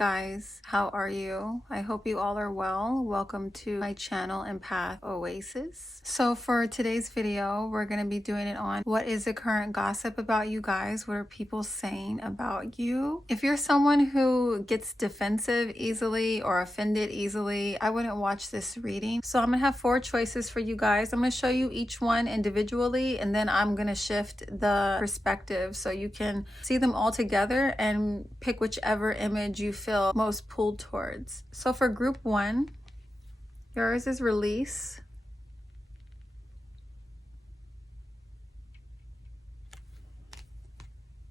guys, how are you? I hope you all are well. Welcome to my channel, EmpathOasis. So for today's video, we're going to be doing it on what is the current gossip about you guys? What are people saying about you? If you're someone who gets defensive easily or offended easily, I wouldn't watch this reading. So I'm going to have 4 choices for you guys. I'm going to show you each one individually, and then I'm going to shift the perspective so you can see them all together and pick whichever image you feel most pulled towards. So for group 1, yours is release.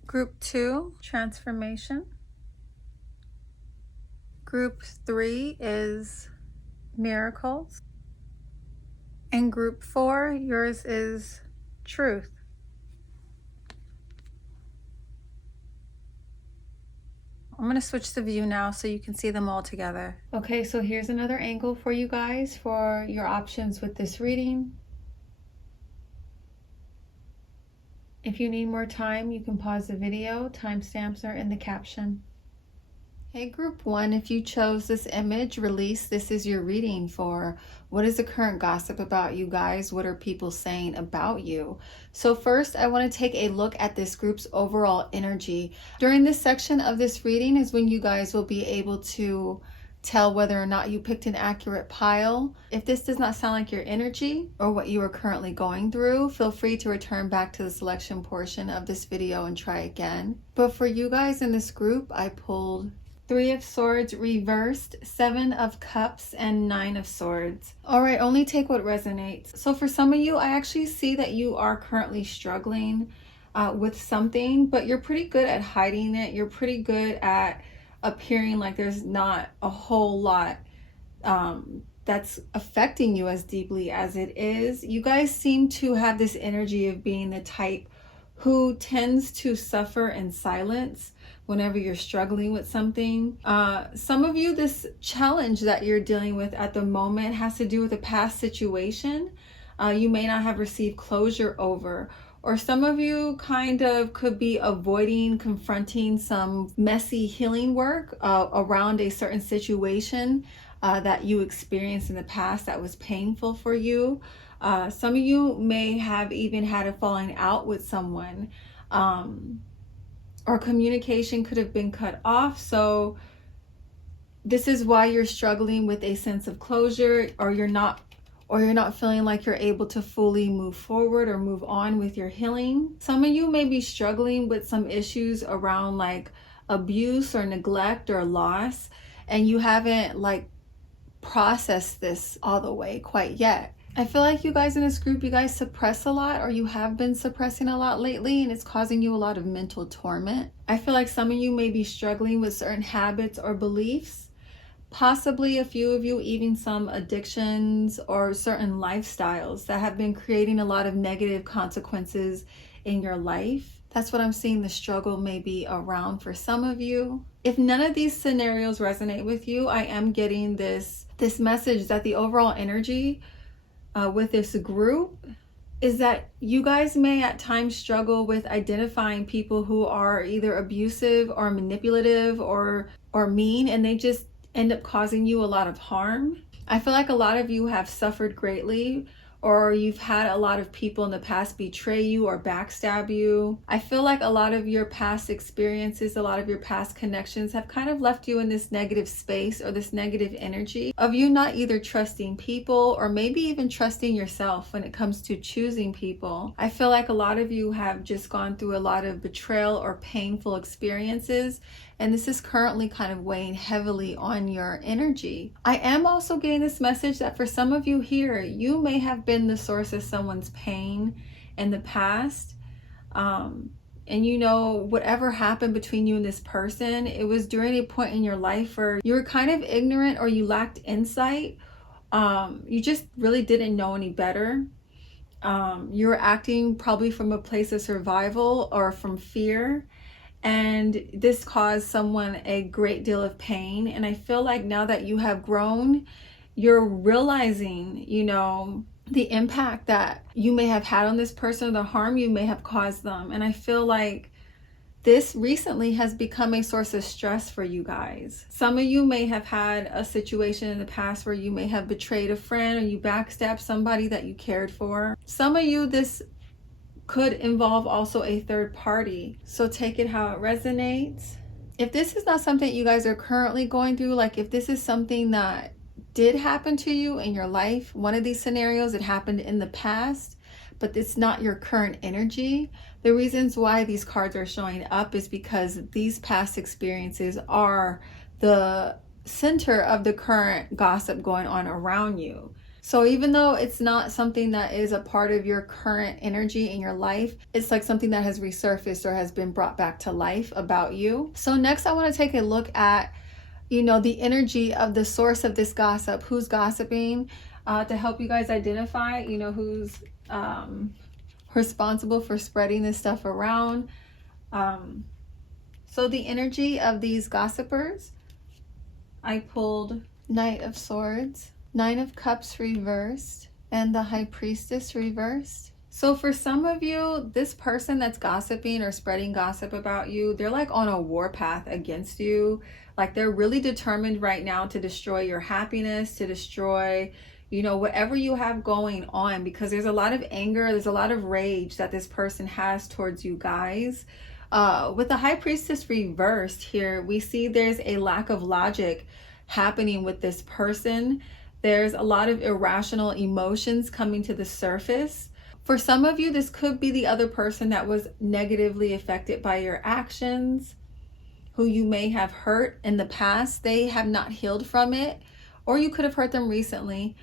Group 2, transformation. Group 3 is miracles. And group 4, yours is truth. I'm going to switch the view now so you can see them all together. Okay, so here's another angle for you guys for your options with this reading. If you need more time, you can pause the video. Timestamps are in the caption. Hey group 1, if you chose this image, release, this is your reading for what is the current gossip about you guys? What are people saying about you? So first, I want to take a look at this group's overall energy. During this section of this reading is when you guys will be able to tell whether or not you picked an accurate pile. If this does not sound like your energy or what you are currently going through, feel free to return back to the selection portion of this video and try again. But for you guys in this group, I pulled 3 of Swords reversed, 7 of Cups, and 9 of Swords. All right, only take what resonates. So for some of you, I actually see that you are currently struggling with something, but you're pretty good at hiding it. You're pretty good at appearing like there's not a whole lot that's affecting you as deeply as it is. You guys seem to have this energy of being the type who tends to suffer in silence whenever you're struggling with something. Some of you, this challenge that you're dealing with at the moment has to do with a past situation you may not have received closure over. Or some of you kind of could be avoiding confronting some messy healing work around a certain situation that you experienced in the past that was painful for you. Some of you may have even had a falling out with someone. Or communication could have been cut off. So this is why you're struggling with a sense of closure, or you're not feeling like you're able to fully move forward or move on with your healing. Some of you may be struggling with some issues around like abuse or neglect or loss, and you haven't like processed this all the way quite yet. I feel like you guys in this group, you guys suppress a lot, or you have been suppressing a lot lately, and it's causing you a lot of mental torment. I feel like some of you may be struggling with certain habits or beliefs, possibly a few of you even some addictions or certain lifestyles that have been creating a lot of negative consequences in your life. That's what I'm seeing the struggle may be around for some of you. If none of these scenarios resonate with you, I am getting this message that the overall energy with this group is that you guys may at times struggle with identifying people who are either abusive or manipulative or mean, and they just end up causing you a lot of harm. I feel like a lot of you have suffered greatly, or you've had a lot of people in the past betray you or backstab you. I feel like a lot of your past experiences, a lot of your past connections have kind of left you in this negative space or this negative energy of you not either trusting people or maybe even trusting yourself when it comes to choosing people. I feel like a lot of you have just gone through a lot of betrayal or painful experiences, and this is currently kind of weighing heavily on your energy. I am also getting this message that for some of you here, you may have been the source of someone's pain in the past. And you know, whatever happened between you and this person, it was during a point in your life where you were kind of ignorant or you lacked insight. You just really didn't know any better. You were acting probably from a place of survival or from fear. And this caused someone a great deal of pain. And I feel like now that you have grown, you're realizing, you know, the impact that you may have had on this person, the harm you may have caused them. And I feel like this recently has become a source of stress for you guys. Some of you may have had a situation in the past where you may have betrayed a friend or you backstabbed somebody that you cared for. Some of you, this could involve also a third party. So take it how it resonates. If this is not something you guys are currently going through, like if this is something that did happen to you in your life, one of these scenarios, it happened in the past, but it's not your current energy. The reasons why these cards are showing up is because these past experiences are the center of the current gossip going on around you. So even though it's not something that is a part of your current energy in your life, it's like something that has resurfaced or has been brought back to life about you. So next I want to take a look at, the energy of the source of this gossip, who's gossiping, to help you guys identify, who's responsible for spreading this stuff around. So the energy of these gossipers, I pulled Knight of Swords, Nine of Cups reversed, and the High Priestess reversed. So for some of you, this person that's gossiping or spreading gossip about you, they're like on a warpath against you. Like they're really determined right now to destroy your happiness, to destroy, whatever you have going on, because there's a lot of anger, there's a lot of rage that this person has towards you guys. With the High Priestess reversed here, we see there's a lack of logic happening with this person. There's a lot of irrational emotions coming to the surface. For some of you, this could be the other person that was negatively affected by your actions, who you may have hurt in the past. They have not healed from it, or you could have hurt them recently.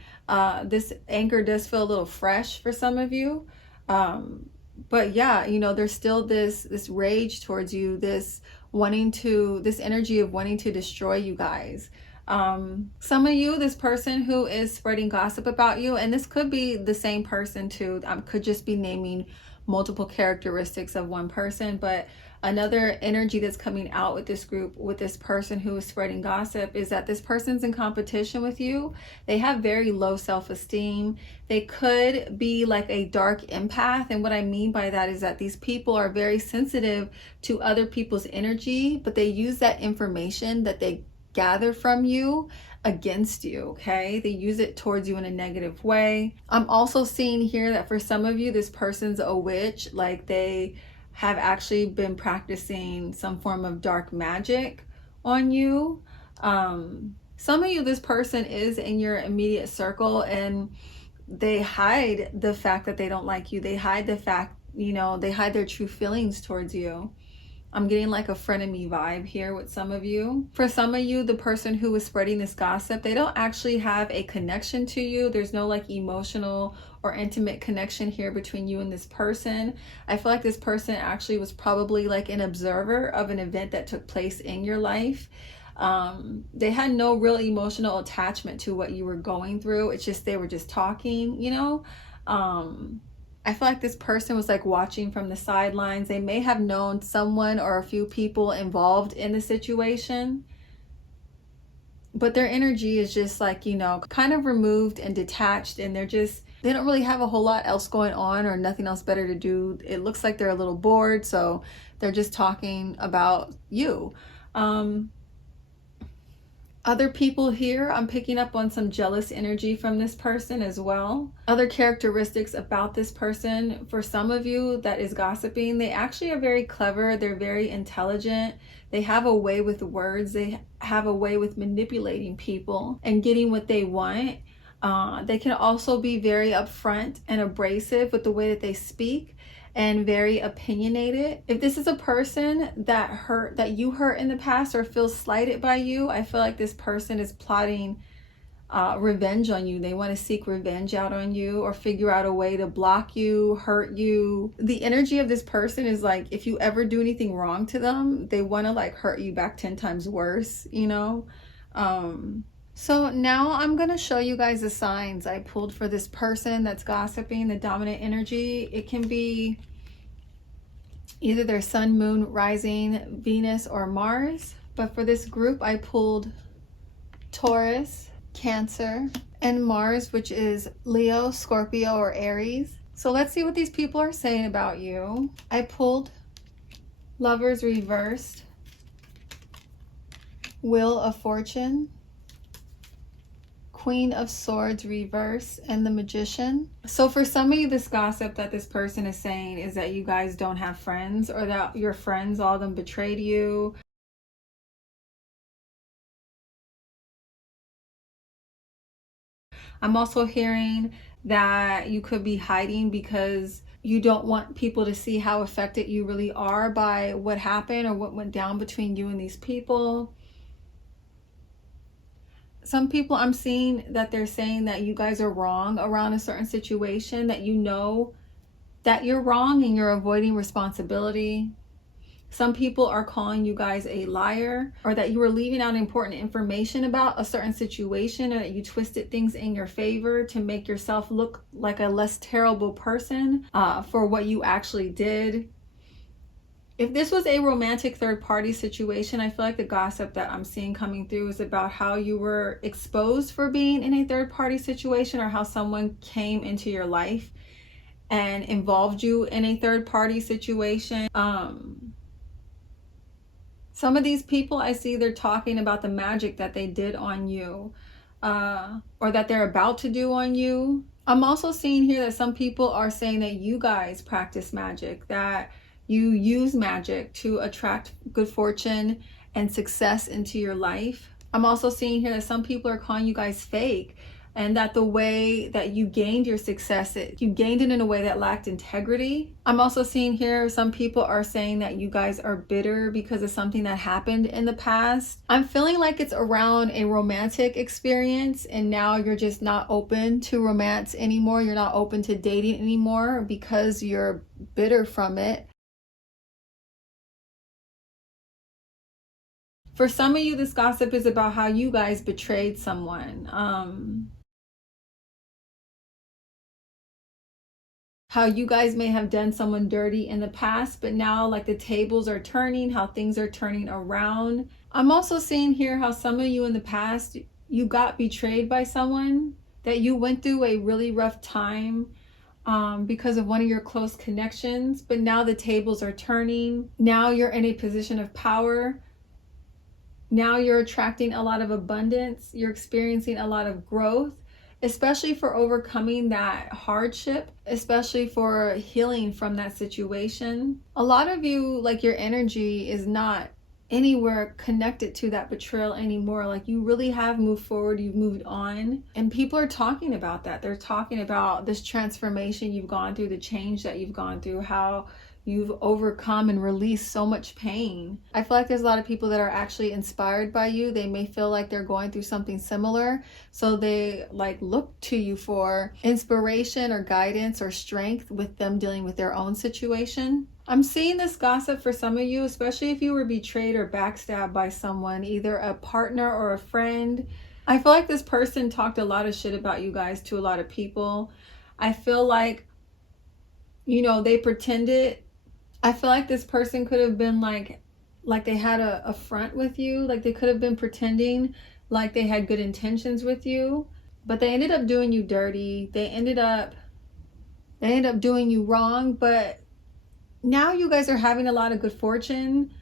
This anger does feel a little fresh for some of you. But yeah, there's still this rage towards you, this energy of wanting to destroy you guys. Some of you, this person who is spreading gossip about you, and this could be the same person too, could just be naming multiple characteristics of one person, but another energy that's coming out with this group, with this person who is spreading gossip, is that this person's in competition with you. They have very low self-esteem. They could be like a dark empath, and what I mean by that is that these people are very sensitive to other people's energy, but they use that information that they gather from you against you. Okay, they use it towards you in a negative way. I'm also seeing here that for some of you, this person's a witch. Like they have actually been practicing some form of dark magic on you. Some of you, this person is in your immediate circle and they hide the fact that they don't like you. They hide the fact, they hide their true feelings towards you. I'm getting like a frenemy vibe here with some of you. For some of you, the person who is spreading this gossip, they don't actually have a connection to you. There's no like emotional or intimate connection here between you and this person. I feel like this person actually was probably like an observer of an event that took place in your life. They had no real emotional attachment to what you were going through. It's just they were just talking, I feel like this person was like watching from the sidelines. They may have known someone or a few people involved in the situation, but their energy is just like, kind of removed and detached, and they don't really have a whole lot else going on or nothing else better to do. It looks like they're a little bored, so they're just talking about you. Other people here, I'm picking up on some jealous energy from this person as well. Other characteristics about this person, for some of you that is gossiping, they actually are very clever. They're very intelligent. They have a way with words. They have a way with manipulating people and getting what they want. They can also be very upfront and abrasive with the way that they speak, and very opinionated. If this is a person that you hurt in the past or feels slighted by you, I feel like this person is plotting revenge on you. They want to seek revenge out on you or figure out a way to block you, hurt you. The energy of this person is like, if you ever do anything wrong to them, they want to like hurt you back 10 times worse, So now I'm going to show you guys the signs I pulled for this person that's gossiping, the dominant energy. It can be either their sun, moon, rising, Venus, or Mars. But for this group, I pulled Taurus, Cancer, and Mars, which is Leo, Scorpio, or Aries. So let's see what these people are saying about you. I pulled Lovers reversed, Wheel of Fortune, Queen of Swords reverse, and the Magician. So for some of you, this gossip that this person is saying is that you guys don't have friends, or that your friends, all of them, betrayed you. I'm also hearing that you could be hiding because you don't want people to see how affected you really are by what happened or what went down between you and these people. Some people, I'm seeing that they're saying that you guys are wrong around a certain situation, that you know that you're wrong and you're avoiding responsibility. Some people are calling you guys a liar, or that you were leaving out important information about a certain situation, or that you twisted things in your favor to make yourself look like a less terrible person for what you actually did. If this was a romantic third-party situation, I feel like the gossip that I'm seeing coming through is about how you were exposed for being in a third-party situation, or how someone came into your life and involved you in a third-party situation. Some of these people, I see they're talking about the magic that they did on you, or that they're about to do on you. I'm also seeing here that some people are saying that you guys practice magic, that you use magic to attract good fortune and success into your life. I'm also seeing here that some people are calling you guys fake, and that the way that you gained your success, you gained it in a way that lacked integrity. I'm also seeing here some people are saying that you guys are bitter because of something that happened in the past. I'm feeling like it's around a romantic experience, and now you're just not open to romance anymore. You're not open to dating anymore because you're bitter from it. For some of you, this gossip is about how you guys betrayed someone. How you guys may have done someone dirty in the past, but now like the tables are turning, how things are turning around. I'm also seeing here how some of you in the past, you got betrayed by someone, that you went through a really rough time because of one of your close connections, but now the tables are turning. Now you're in a position of power. Now you're attracting a lot of abundance. You're experiencing a lot of growth, especially for overcoming that hardship, especially for healing from that situation. A lot of you, like your energy is not anywhere connected to that betrayal anymore. Like you really have moved forward, you've moved on, and people are talking about that. They're talking about this transformation you've gone through, the change that you've gone through, how you've overcome and released so much pain. I feel like there's a lot of people that are actually inspired by you. They may feel like they're going through something similar, so they like look to you for inspiration or guidance or strength with them dealing with their own situation. I'm seeing this gossip for some of you, especially if you were betrayed or backstabbed by someone, either a partner or a friend. I feel like this person talked a lot of shit about you guys to a lot of people. I feel like, you know, they pretended. I feel like this person could have been like they had a front with you. Like they could have been pretending like they had good intentions with you, but they ended up doing you dirty. They ended up doing you wrong, but now you guys are having a lot of good fortune.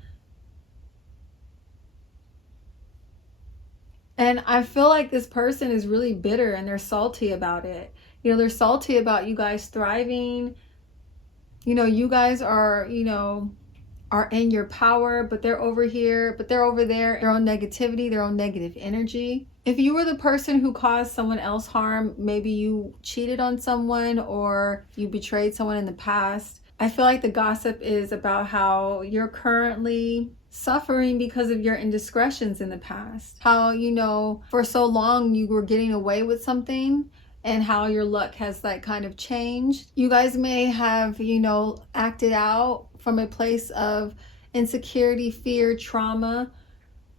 And I feel like this person is really bitter and they're salty about it. You know, they're salty about you guys thriving. You know, you guys are, you know, are in your power, but they're over here, but they're over there, their own negativity, their own negative energy. If you were the person who caused someone else harm, maybe you cheated on someone or you betrayed someone in the past, I feel like the gossip is about how you're currently suffering because of your indiscretions in the past. How, you know, for so long you were getting away with something, and how your luck has like kind of changed. You guys may have, you know, acted out from a place of insecurity, fear, trauma,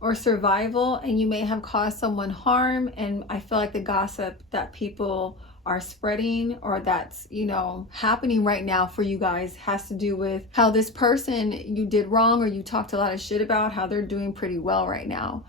or survival, and you may have caused someone harm. And I feel like the gossip that people are spreading, or that's, you know, happening right now for you guys, has to do with how this person you did wrong or you talked a lot of shit about, how they're doing pretty well right now.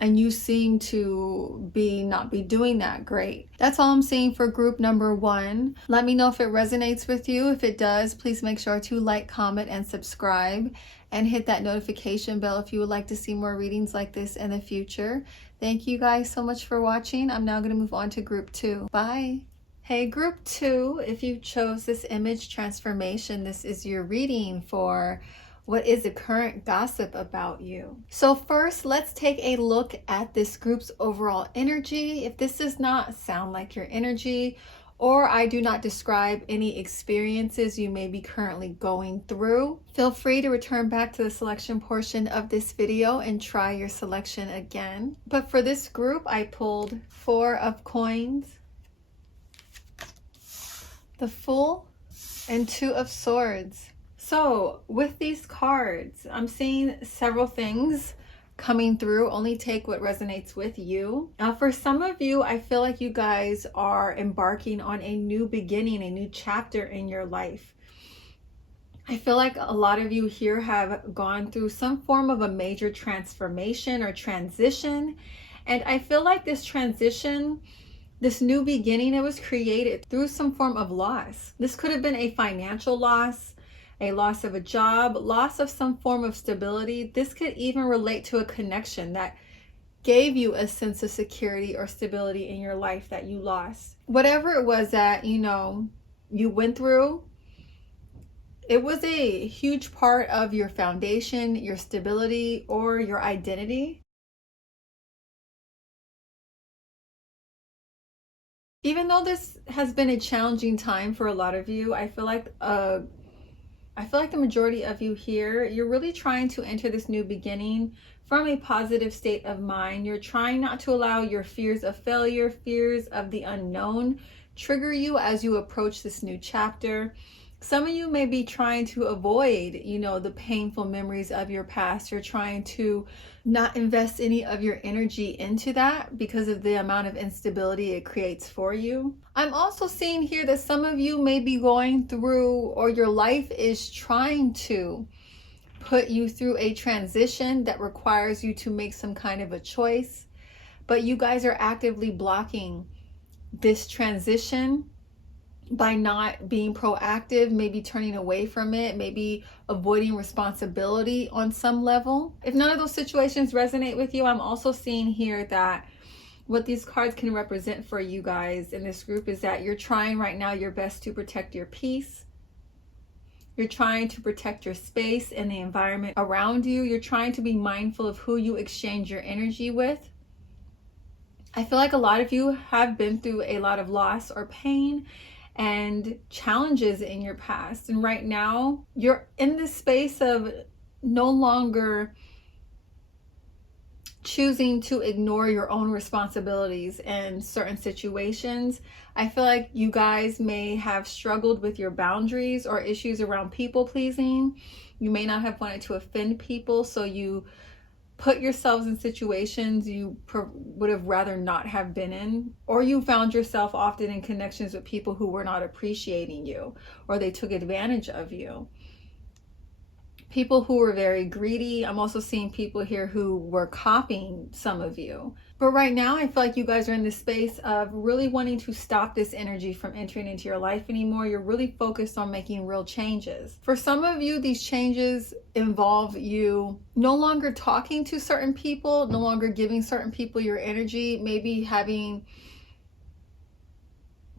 and you seem to not be doing that great. That's all I'm seeing for group number 1. Let me know if it resonates with you. If it does, please make sure to like, comment, and subscribe, and hit that notification bell if you would like to see more readings like this in the future. Thank you guys so much for watching. I'm now going to move on to group 2. Bye. Hey, group 2, if you chose this image transformation, this is your reading for what is the current gossip about you. So first, let's take a look at this group's overall energy. If this does not sound like your energy, or I do not describe any experiences you may be currently going through, feel free to return back to the selection portion of this video and try your selection again. But for this group, I pulled 4 of coins, the Fool, and 2 of swords. So with these cards, I'm seeing several things coming through. Only take what resonates with you. Now, for some of you, I feel like you guys are embarking on a new beginning, a new chapter in your life. I feel like a lot of you here have gone through some form of a major transformation or transition. And I feel like this transition, this new beginning, it was created through some form of loss. This could have been a financial loss, a loss of a job, loss of some form of stability. This could even relate to a connection that gave you a sense of security or stability in your life that you lost. Whatever it was that, you went through, it was a huge part of your foundation, your stability, or your identity. Even though this has been a challenging time for a lot of you, I feel like the majority of you here, you're really trying to enter this new beginning from a positive state of mind. You're trying not to allow your fears of failure, fears of the unknown, trigger you as you approach this new chapter. Some of you may be trying to avoid, the painful memories of your past. You're trying to not invest any of your energy into that because of the amount of instability it creates for you. I'm also seeing here that some of you may be going through, or your life is trying to put you through a transition that requires you to make some kind of a choice, but you guys are actively blocking this transition by not being proactive, maybe turning away from it, maybe avoiding responsibility on some level. If none of those situations resonate with you, I'm also seeing here that what these cards can represent for you guys in this group is that you're trying right now your best to protect your peace. You're trying to protect your space and the environment around you. You're trying to be mindful of who you exchange your energy with. I feel like a lot of you have been through a lot of loss or pain and challenges in your past. And right now, you're in this space of no longer choosing to ignore your own responsibilities in certain situations. I feel like you guys may have struggled with your boundaries or issues around people pleasing. You may not have wanted to offend people, so you put yourselves in situations you would have rather not have been in, or you found yourself often in connections with people who were not appreciating you, or they took advantage of you. People who were very greedy. I'm also seeing people here who were copying some of you. But right now, I feel like you guys are in this space of really wanting to stop this energy from entering into your life anymore. You're really focused on making real changes. For some of you, these changes involve you no longer talking to certain people, no longer giving certain people your energy, maybe having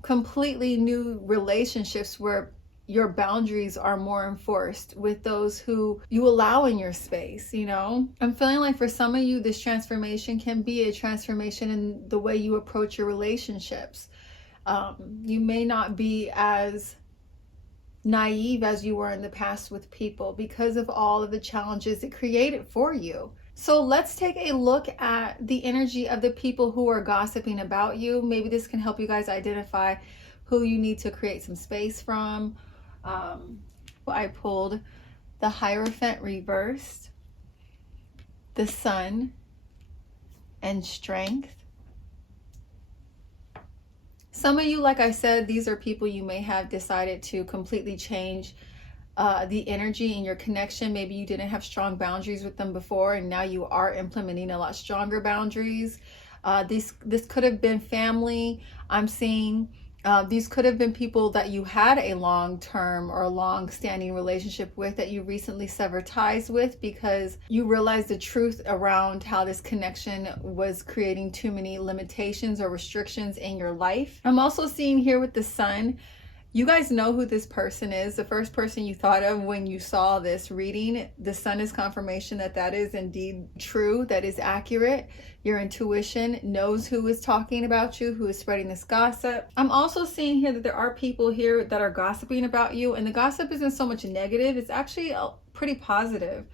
completely new relationships where your boundaries are more enforced with those who you allow in your space. I'm feeling like for some of you, this transformation can be a transformation in the way you approach your relationships. You may not be as naive as you were in the past with people because of all of the challenges it created for you. So let's take a look at the energy of the people who are gossiping about you. Maybe this can help you guys identify who you need to create some space from. I pulled the Hierophant reversed, the Sun, and Strength. Some of you, like I said, these are people you may have decided to completely change the energy in your connection. Maybe you didn't have strong boundaries with them before, and now you are implementing a lot stronger boundaries. This could have been family. I'm seeing these could have been people that you had a long-term or long-standing relationship with that you recently severed ties with because you realized the truth around how this connection was creating too many limitations or restrictions in your life. I'm also seeing here with the sun, you guys know who this person is. The first person you thought of when you saw this reading, the sun is confirmation that that is indeed true, that is accurate. Your intuition knows who is talking about you, who is spreading this gossip. I'm also seeing here that there are people here that are gossiping about you, and the gossip isn't so much negative, it's actually pretty positive.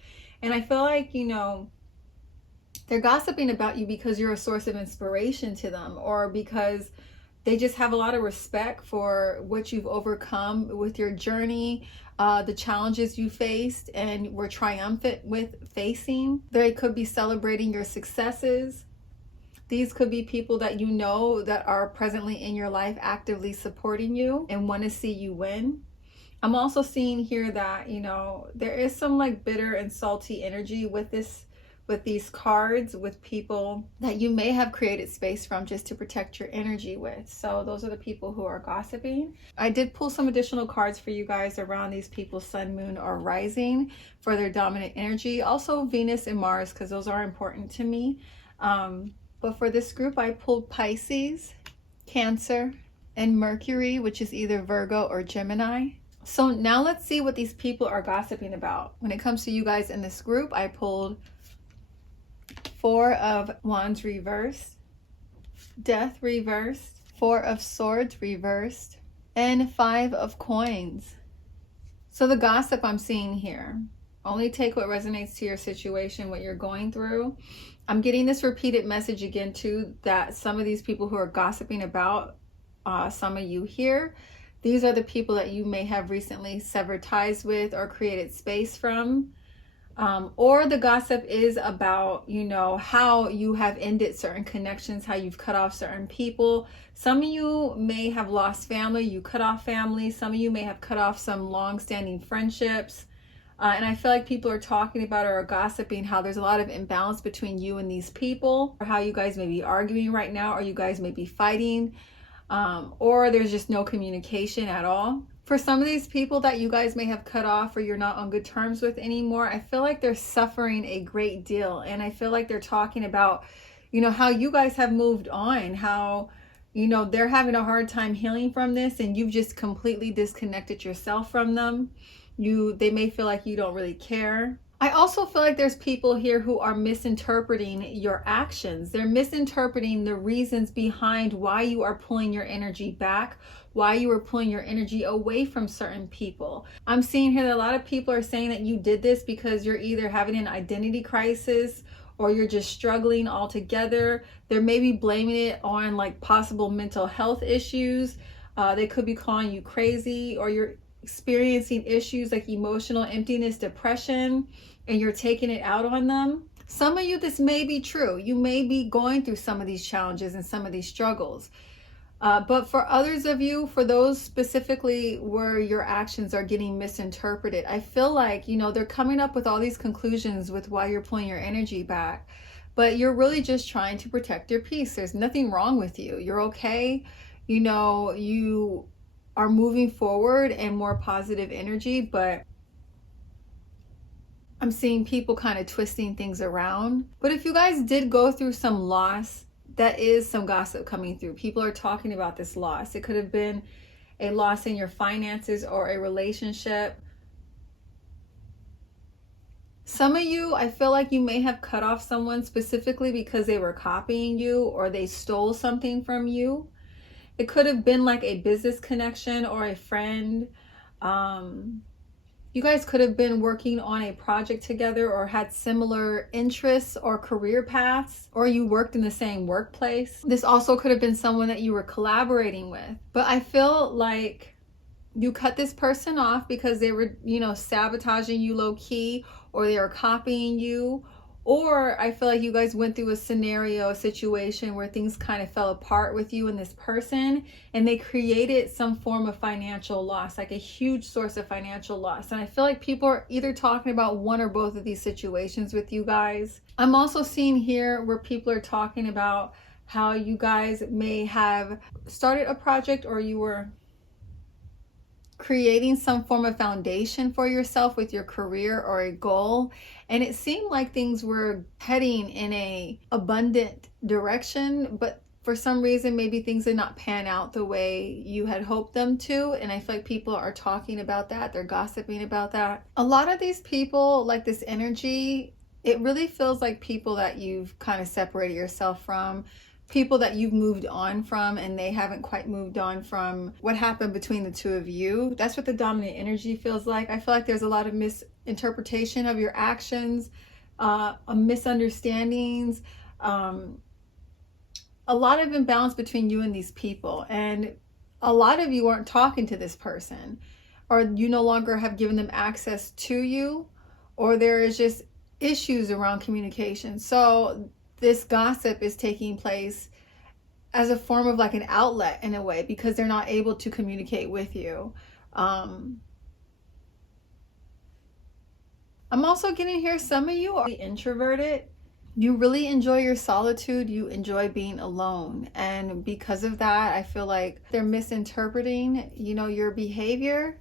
And I feel like, you know, they're gossiping about you because you're a source of inspiration to them, or because they just have a lot of respect for what you've overcome with your journey, the challenges you faced and were triumphant with facing. They could be celebrating your successes. These could be people that you know that are presently in your life actively supporting you and want to see you win. I'm also seeing here that, you know, there is some like bitter and salty energy with these cards, with people that you may have created space from just to protect your energy with. So those are the people who are gossiping. I did pull some additional cards for you guys around these people's sun, moon, or rising for their dominant energy. Also Venus and Mars, because those are important to me. But for this group, I pulled Pisces, Cancer, and Mercury, which is either Virgo or Gemini. So now let's see what these people are gossiping about. When it comes to you guys in this group, I pulled Four of Wands reversed, Death reversed, Four of Swords reversed, and Five of Coins. So the gossip I'm seeing here, only take what resonates to your situation, what you're going through. I'm getting this repeated message again too, that some of these people who are gossiping about some of you here, these are the people that you may have recently severed ties with or created space from. Or the gossip is about, you know, how you have ended certain connections, how you've cut off certain people. Some of you may have lost family, you cut off family. Some of you may have cut off some long-standing friendships. And I feel like people are talking about or are gossiping how there's a lot of imbalance between you and these people, or how you guys may be arguing right now, or you guys may be fighting, or there's just no communication at all. For some of these people that you guys may have cut off or you're not on good terms with anymore, I feel like they're suffering a great deal. And I feel like they're talking about, you know, how you guys have moved on, how, you know, they're having a hard time healing from this and you've just completely disconnected yourself from them. They may feel like you don't really care. I also feel like there's people here who are misinterpreting your actions. They're misinterpreting the reasons behind why you are pulling your energy back, why you are pulling your energy away from certain people. I'm seeing here that a lot of people are saying that you did this because you're either having an identity crisis or you're just struggling altogether. They're maybe blaming it on like possible mental health issues. They could be calling you crazy, or you're experiencing issues like emotional emptiness, depression, and you're taking it out on them. Some of you, this may be true. You may be going through some of these challenges and some of these struggles. But for others of you, for those specifically where your actions are getting misinterpreted, I feel like, you know, they're coming up with all these conclusions with why you're pulling your energy back. But you're really just trying to protect your peace. There's nothing wrong with you. You're okay. You know, you are moving forward and more positive energy, but I'm seeing people kind of twisting things around. But if you guys did go through some loss, that is some gossip coming through. People are talking about this loss. It could have been a loss in your finances or a relationship. Some of you, I feel like you may have cut off someone specifically because they were copying you or they stole something from you. It could have been like a business connection or a friend. You guys could have been working on a project together or had similar interests or career paths, or you worked in the same workplace. This also could have been someone that you were collaborating with. But I feel like you cut this person off because they were, you know, sabotaging you low key, or they are copying you, Or I feel like you guys went through a scenario, a situation where things kind of fell apart with you and this person, and they created some form of financial loss, like a huge source of financial loss. And I feel like people are either talking about one or both of these situations with you guys. I'm also seeing here where people are talking about how you guys may have started a project, or you were creating some form of foundation for yourself with your career or a goal, and it seemed like things were heading in a abundant direction, but for some reason maybe things did not pan out the way you had hoped them to. And I feel like people are talking about that, they're gossiping about that. A lot of these people, like this energy, it really feels like people that you've kind of separated yourself from, people that you've moved on from, and they haven't quite moved on from what happened between the two of you. That's what the dominant energy feels like. I feel like there's a lot of misinterpretation of your actions, misunderstandings, a lot of imbalance between you and these people. And a lot of you aren't talking to this person, or you no longer have given them access to you, or there is just issues around communication. So this gossip is taking place as a form of like an outlet in a way, because they're not able to communicate with you. I'm also getting here, some of you are introverted. You really enjoy your solitude. You enjoy being alone. And because of that, I feel like they're misinterpreting, your behavior,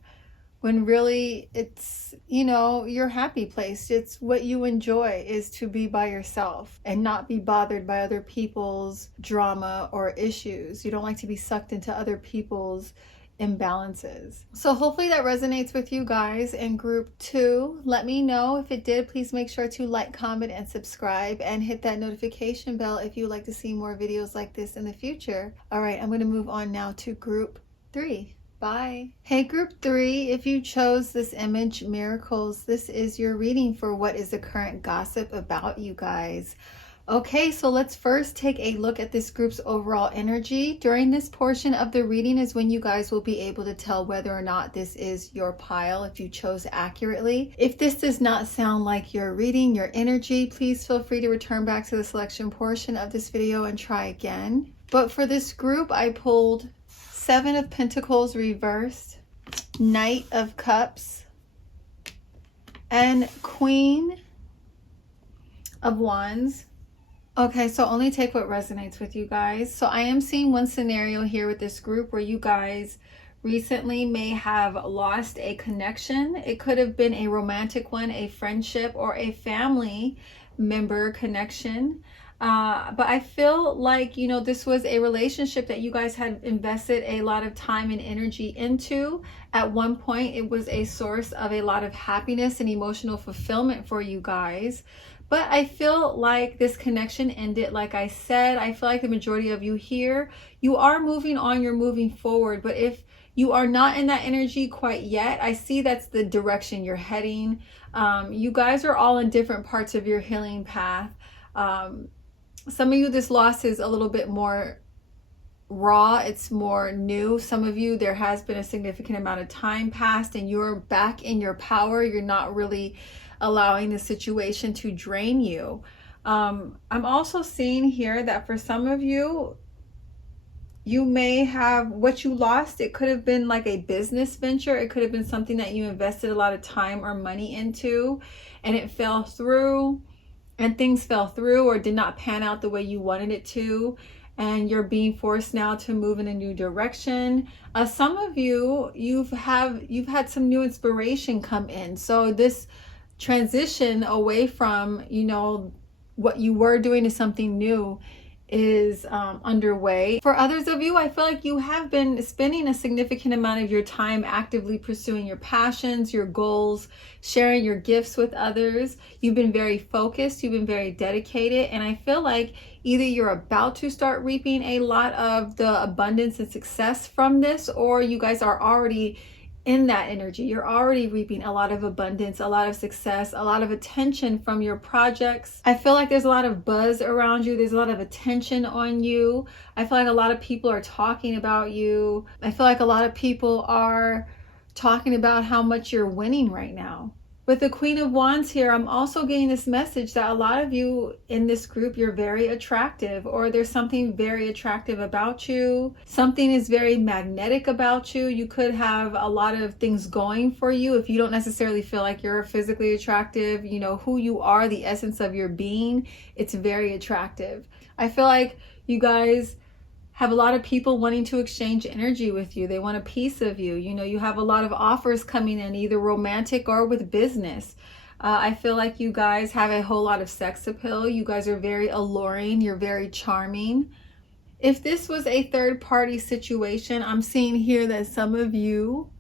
when really it's, your happy place. It's what you enjoy, is to be by yourself and not be bothered by other people's drama or issues. You don't like to be sucked into other people's imbalances. So hopefully that resonates with you guys in group 2. Let me know if it did. Please make sure to like, comment, and subscribe, and hit that notification bell if you would like to see more videos like this in the future. All right, I'm going to move on now to group 3. Bye. Hey group 3, if you chose this image, miracles, this is your reading for what is the current gossip about you guys. Okay, so let's first take a look at this group's overall energy. During this portion of the reading is when you guys will be able to tell whether or not this is your pile, if you chose accurately. If this does not sound like your reading, your energy, please feel free to return back to the selection portion of this video and try again. But for this group, I pulled 7 of Pentacles reversed, Knight of Cups, and Queen of Wands. Okay, so only take what resonates with you guys. So I am seeing one scenario here with this group where you guys recently may have lost a connection. It could have been a romantic one, a friendship, or a family member connection. But I feel like, this was a relationship that you guys had invested a lot of time and energy into. At one point, it was a source of a lot of happiness and emotional fulfillment for you guys. But I feel like this connection ended. Like I said, I feel like the majority of you here, you are moving on, you're moving forward. But if you are not in that energy quite yet, I see that's the direction you're heading. You guys are all in different parts of your healing path. Some of you, this loss is a little bit more raw, it's more new. Some of you, there has been a significant amount of time passed and you're back in your power. You're not really allowing the situation to drain you. I'm also seeing here that for some of you, you may have what you lost. It could have been like a business venture. It could have been something that you invested a lot of time or money into, and it fell through, and things fell through or did not pan out the way you wanted it to, and you're being forced now to move in a new direction. Some of you, you've had some new inspiration come in. So this transition away from, what you were doing to something new is underway. For others of you, I feel like you have been spending a significant amount of your time actively pursuing your passions, your goals, sharing your gifts with others. You've been very focused, you've been very dedicated, and I feel like either you're about to start reaping a lot of the abundance and success from this, or you guys are already in that energy. You're already reaping a lot of abundance, a lot of success, a lot of attention from your projects. I feel like there's a lot of buzz around you. There's a lot of attention on you. I feel like a lot of people are talking about you. I feel like a lot of people are talking about how much you're winning right now. With the Queen of Wands here, I'm also getting this message that a lot of you in this group, you're very attractive, or there's something very attractive about you. Something is very magnetic about you. You could have a lot of things going for you if you don't necessarily feel like you're physically attractive. You know, who you are, the essence of your being, it's very attractive. I feel like you guys have a lot of people wanting to exchange energy with you. They want a piece of you. You know, you have a lot of offers coming in, either romantic or with business. I feel like you guys have a whole lot of sex appeal. You guys are very alluring. You're very charming. If this was a third party situation, I'm seeing here that some of you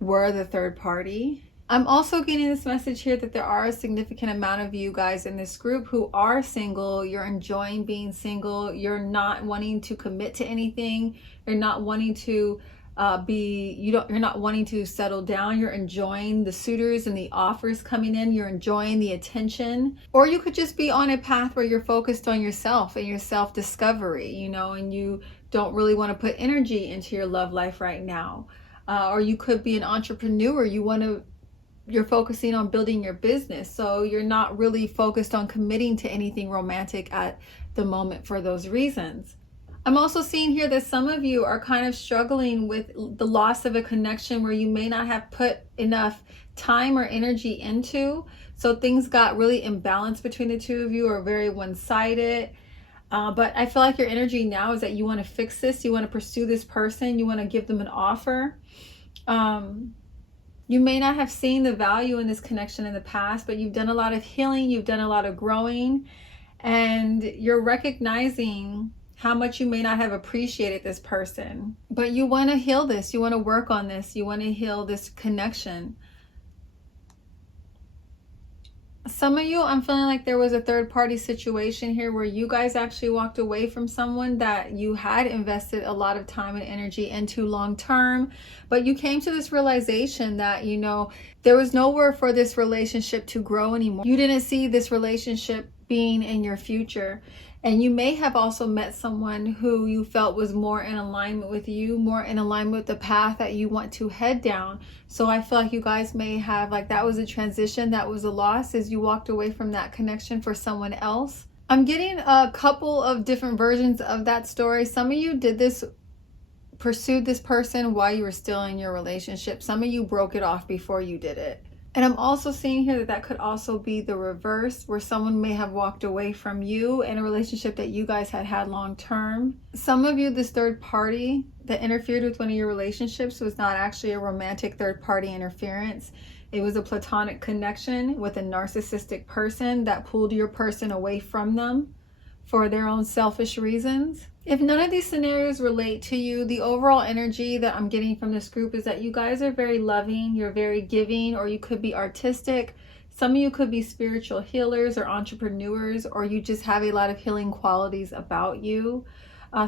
were the third party. I'm also getting this message here that there are a significant amount of you guys in this group who are single. You're enjoying being single. You're not wanting to commit to anything. You're not wanting to you're not wanting to settle down. You're enjoying the suitors and the offers coming in. You're enjoying the attention. Or you could just be on a path where you're focused on yourself and your self-discovery, you know, and you don't really want to put energy into your love life right now. Or you could be an entrepreneur. You're focusing on building your business, so you're not really focused on committing to anything romantic at the moment for those reasons. I'm also seeing here that some of you are kind of struggling with the loss of a connection where you may not have put enough time or energy into, so things got really imbalanced between the two of you, or very one-sided. But I feel like your energy now is that you want to fix this, you want to pursue this person, you want to give them an offer. You may not have seen the value in this connection in the past, but you've done a lot of healing, you've done a lot of growing, and you're recognizing how much you may not have appreciated this person. But you want to heal this, you want to work on this, you want to heal this connection. Some of you, I'm feeling like there was a third party situation here where you guys actually walked away from someone that you had invested a lot of time and energy into long term, but you came to this realization that, you know, there was nowhere for this relationship to grow anymore. You didn't see this relationship being in your future. And you may have also met someone who you felt was more in alignment with you, more in alignment with the path that you want to head down. So I feel like you guys may have, like, that was a transition, that was a loss as you walked away from that connection for someone else. I'm getting a couple of different versions of that story. Some of you did this, pursued this person while you were still in your relationship. Some of you broke it off before you did it. And I'm also seeing here that that could also be the reverse, where someone may have walked away from you in a relationship that you guys had long term. Some of you, this third party that interfered with one of your relationships was not actually a romantic third party interference. It was a platonic connection with a narcissistic person that pulled your person away from them for their own selfish reasons. If none of these scenarios relate to you, the overall energy that I'm getting from this group is that you guys are very loving, you're very giving, or you could be artistic. Some of you could be spiritual healers or entrepreneurs, or you just have a lot of healing qualities about you.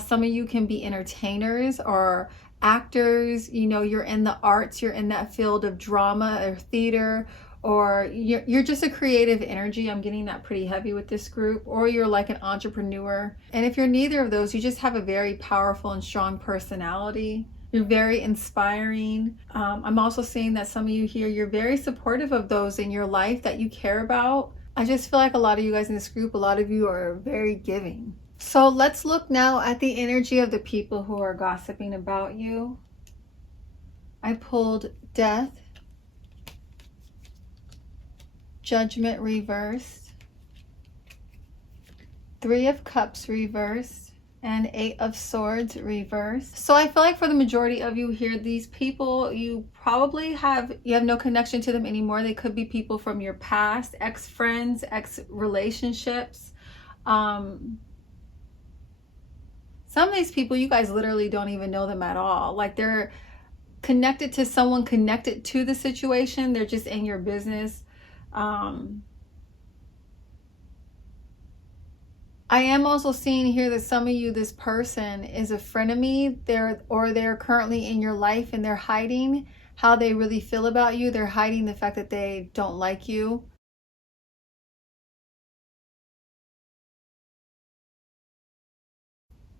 Some of you can be entertainers or actors. You know, you're in the arts, you're in that field of drama or theater, or you're just a creative energy. I'm getting that pretty heavy with this group. Or you're like an entrepreneur. And if you're neither of those, you just have a very powerful and strong personality. You're very inspiring. I'm also seeing that some of you here, you're very supportive of those in your life that you care about. I just feel like a lot of you guys in this group, a lot of you are very giving. So let's look now at the energy of the people who are gossiping about you. I pulled Death, Judgment reversed, Three of Cups reversed, and Eight of Swords reversed. So I feel like for the majority of you here, these people, you probably have no connection to them anymore. They could be people from your past, ex-friends, ex-relationships. Some of these people, you guys literally don't even know them at all. Like, they're connected to someone connected to the situation. They're just in your business. I am also seeing here that some of you, this person is a frenemy. They're currently in your life, and they're hiding how they really feel about you. They're hiding the fact that they don't like you.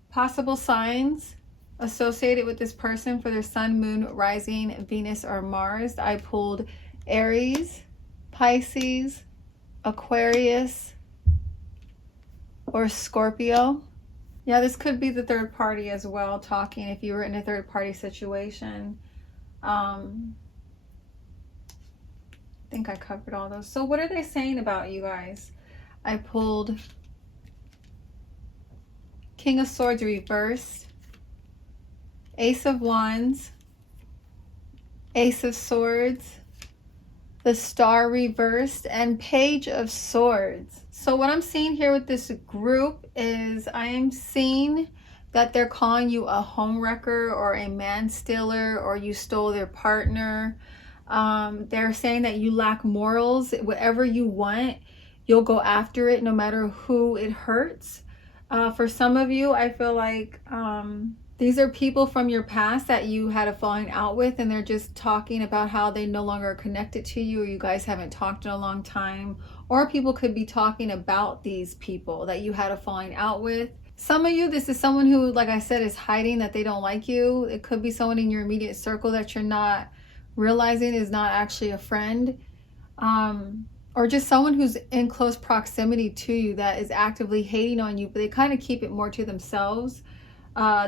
Possible signs associated with this person for their sun, moon, rising, Venus, or Mars. I pulled Aries, Pisces, Aquarius, or Scorpio. Yeah, this could be the third party as well talking if you were in a third party situation. I think I covered all those. So what are they saying about you guys? I pulled King of Swords reversed, Ace of Wands, Ace of Swords, the Star reversed, and Page of Swords. So what I'm seeing here with this group is I am seeing that they're calling you a homewrecker or a man stealer, or you stole their partner. They're saying that you lack morals. Whatever you want, you'll go after it no matter who it hurts. For some of you, I feel like these are people from your past that you had a falling out with, and they're just talking about how they no longer are connected to you, or you guys haven't talked in a long time. Or people could be talking about these people that you had a falling out with. Some of you, this is someone who, like I said, is hiding that they don't like you. It could be someone in your immediate circle that you're not realizing is not actually a friend. Or just someone who's in close proximity to you that is actively hating on you, but they kind of keep it more to themselves.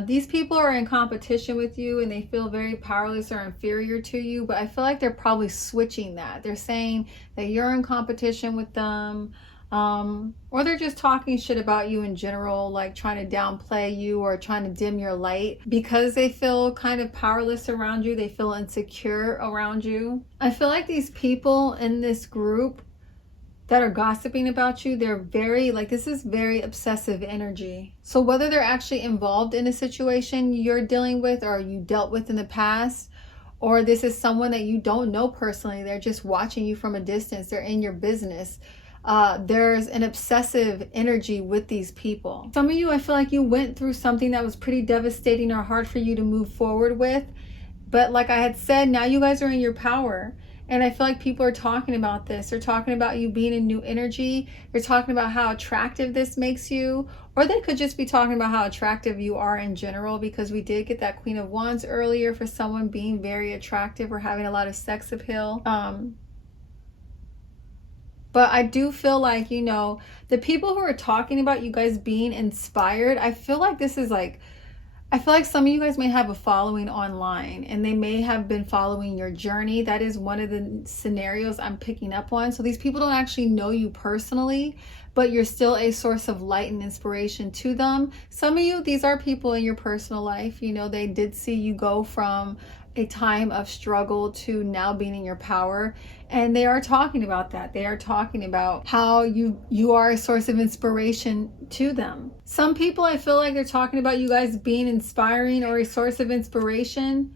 These people are in competition with you and they feel very powerless or inferior to you, but I feel like they're probably switching that. They're saying that you're in competition with them, or they're just talking shit about you in general, like trying to downplay you or trying to dim your light because they feel kind of powerless around you. They feel insecure around you. I feel like these people in this group that are gossiping about you, they're very, like, this is very obsessive energy. So whether they're actually involved in a situation you're dealing with or you dealt with in the past, or this is someone that you don't know personally, they're just watching you from a distance, they're in your business, there's an obsessive energy with these people. Some of you, I feel like you went through something that was pretty devastating or hard for you to move forward with, but like I had said, now you guys are in your power. And I feel like people are talking about this. They're talking about you being in new energy. They're talking about how attractive this makes you. Or they could just be talking about how attractive you are in general, because we did get that Queen of Wands earlier for someone being very attractive or having a lot of sex appeal. But I do feel like, you know, the people who are talking about you guys being inspired, I feel like this is like, I feel like some of you guys may have a following online and they may have been following your journey. That is one of the scenarios I'm picking up on. So these people don't actually know you personally, but you're still a source of light and inspiration to them. Some of you, these are people in your personal life. You know, they did see you go from a time of struggle to now being in your power, and they are talking about that. They are talking about how you are a source of inspiration to them. Some people, I feel like they're talking about you guys being inspiring or a source of inspiration,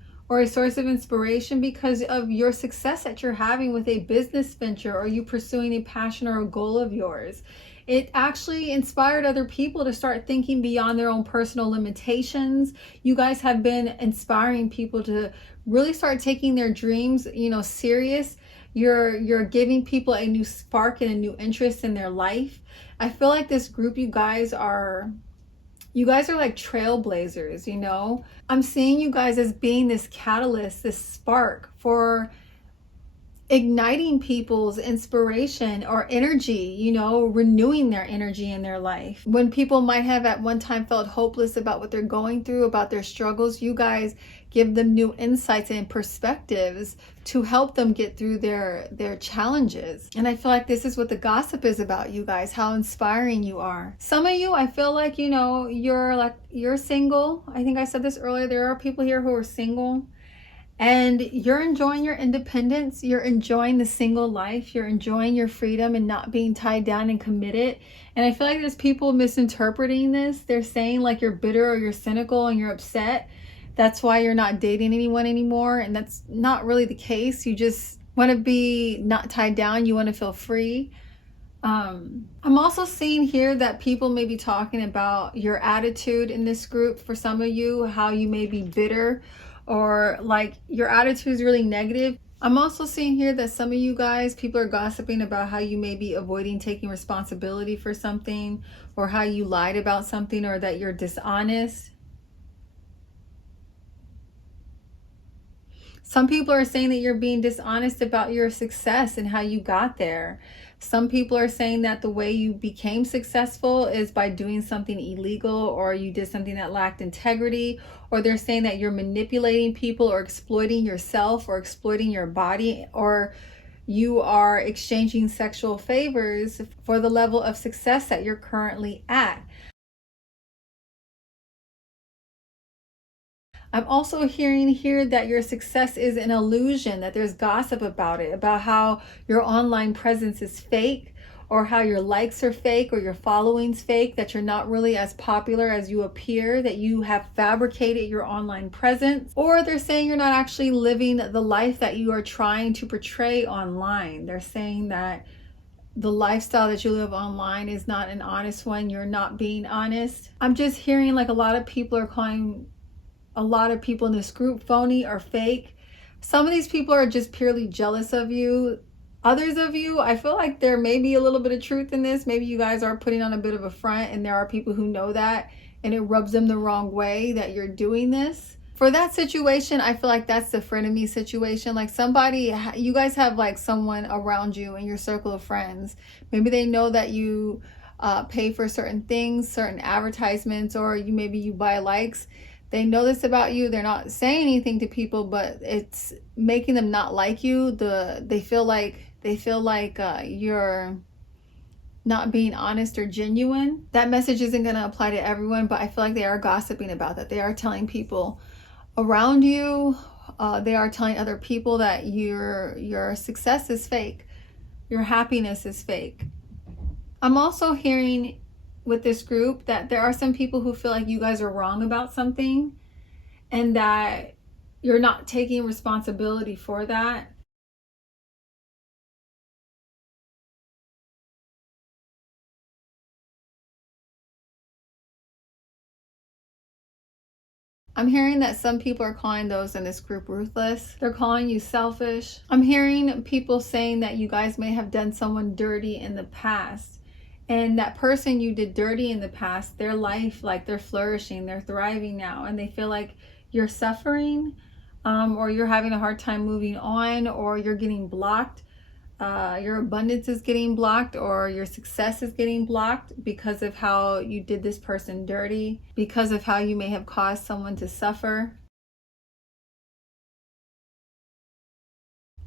because of your success that you're having with a business venture, or you pursuing a passion or a goal of yours. It actually inspired other people to start thinking beyond their own personal limitations. You guys have been inspiring people to really start taking their dreams, you know, serious. You're giving people a new spark and a new interest in their life. I feel like this group, you guys are like trailblazers, you know. I'm seeing you guys as being this catalyst, this spark for igniting people's inspiration or energy, you know, renewing their energy in their life. When people might have at one time felt hopeless about what they're going through, about their struggles, you guys give them new insights and perspectives to help them get through their challenges. And I feel like this is what the gossip is about, you guys, how inspiring you are. Some of you, I feel like, you know, you're single. I think I said this earlier. There are people here who are single. And you're enjoying your independence. You're enjoying the single life. You're enjoying your freedom and not being tied down and committed. And I feel like there's people misinterpreting this. They're saying like you're bitter or you're cynical and you're upset. That's why you're not dating anyone anymore. And that's not really the case. You just want to be not tied down. You want to feel free. I'm also seeing here that people may be talking about your attitude in this group. For some of you, how you may be bitter, or like your attitude is really negative. I'm also seeing here that some of you guys, people are gossiping about how you may be avoiding taking responsibility for something, or how you lied about something, or that you're dishonest. Some people are saying that you're being dishonest about your success and how you got there. Some people are saying that the way you became successful is by doing something illegal, or you did something that lacked integrity, or they're saying that you're manipulating people or exploiting yourself or exploiting your body, or you are exchanging sexual favors for the level of success that you're currently at. I'm also hearing here that your success is an illusion, that there's gossip about it, about how your online presence is fake, or how your likes are fake, or your following's fake, that you're not really as popular as you appear, that you have fabricated your online presence, or they're saying you're not actually living the life that you are trying to portray online. They're saying that the lifestyle that you live online is not an honest one. You're not being honest. I'm just hearing like a lot of people are calling a lot of people in this group phony or fake. Some of these people are just purely jealous of you. Others of you, I feel like there may be a little bit of truth in this. Maybe you guys are putting on a bit of a front, and there are people who know that, and it rubs them the wrong way that you're doing this. For that situation, I feel like that's the frenemy situation. Like somebody, you guys have like someone around you in your circle of friends. Maybe they know that you pay for certain things, certain advertisements, or maybe you buy likes. They know this about you. They're not saying anything to people, but it's making them not like you. They feel like you're not being honest or genuine. That message isn't going to apply to everyone, but I feel like they are gossiping about that. They are telling people around you. They are telling other people that your success is fake. Your happiness is fake. I'm also hearing with this group that there are some people who feel like you guys are wrong about something, and that you're not taking responsibility for that. I'm hearing that some people are calling those in this group ruthless. They're calling you selfish. I'm hearing people saying that you guys may have done someone dirty in the past. And that person you did dirty in the past, their life, like they're flourishing, they're thriving now, and they feel like you're suffering, or you're having a hard time moving on, or you're getting blocked. Your abundance is getting blocked, or your success is getting blocked because of how you did this person dirty, because of how you may have caused someone to suffer.